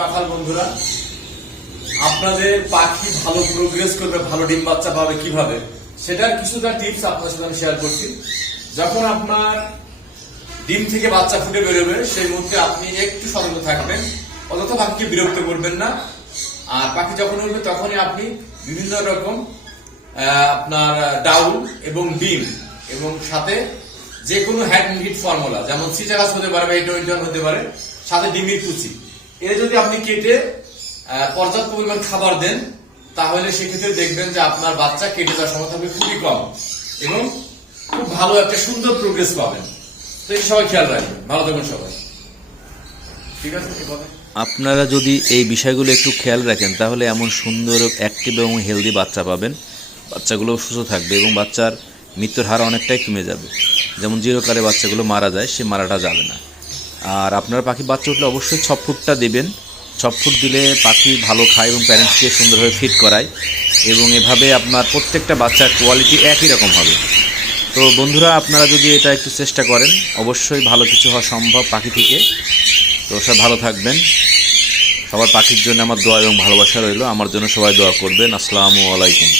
পাখাল বন্ধুরা, আপনাদের পাখি ভালো প্রোগ্রেস করবে, ভালো ডিম বাচ্চা পাবে কিভাবে, সেটার কিছুটা টিপস আপনার সাথে আমি শেয়ার করছি। যখন আপনার ডিম থেকে বাচ্চা ফুটে বেরোবে সেই মুহূর্তে আপনি একটু সতর্ক থাকবেন, অযথা পাখিকে বিরক্ত করবেন না। আর পাখি যখন উঠবে তখনই আপনি বিভিন্ন রকম আপনার ডাউল এবং ডিম এবং সাথে যে কোনো হ্যাড হিট ফর্মুলা, যেমন সিজারাস হতে পারে বা A21 হতে পারে, সাথে ডিমের কুচি, এর যদি আপনি কেটে পর্যাপ্ত পরিমাণ খাবার দেন, তাহলে সেক্ষেত্রে দেখবেন যে আপনার বাচ্চা কেটে যাওয়ার সময় থাকবে খুবই কম এবং খুব ভালো একটা সুন্দর প্রোগ্রেস পাবেন। তো এই সবাই খেয়াল রাখবেন, ভালো থাকবেন সবাই। ঠিক আছে, আপনারা যদি এই বিষয়গুলো একটু খেয়াল রাখেন তাহলে এমন সুন্দর, অ্যাক্টিভ এবং হেলদি বাচ্চা পাবেন। বাচ্চাগুলো সুস্থ থাকবে এবং বাচ্চার মৃত্যুর হার অনেকটাই কমে যাবে। যেমন জিরোকালে বাচ্চাগুলো মারা যায়, সে মারাটা যাবে না। আর আপনার পাখি বাচ্চা উঠলে অবশ্যই 6 ফুটটা দেবেন। 6 ফুট দিলে পাখি ভালো খায় এবং প্যারেন্টসকে সুন্দরভাবে ফিট করায়, এবং এভাবে আপনার প্রত্যেকটা বাচ্চার কোয়ালিটি একই রকম হবে। তো বন্ধুরা, আপনারা যদি এটা একটু চেষ্টা করেন, অবশ্যই ভালো কিছু হওয়া সম্ভব পাখি থেকে। তো সব ভালো থাকবেন। সবার পাখির জন্য আমার দোয়া এবং ভালোবাসা রইল। আমার জন্য সবাই দোয়া করবেন। আসসালামু আলাইকুম।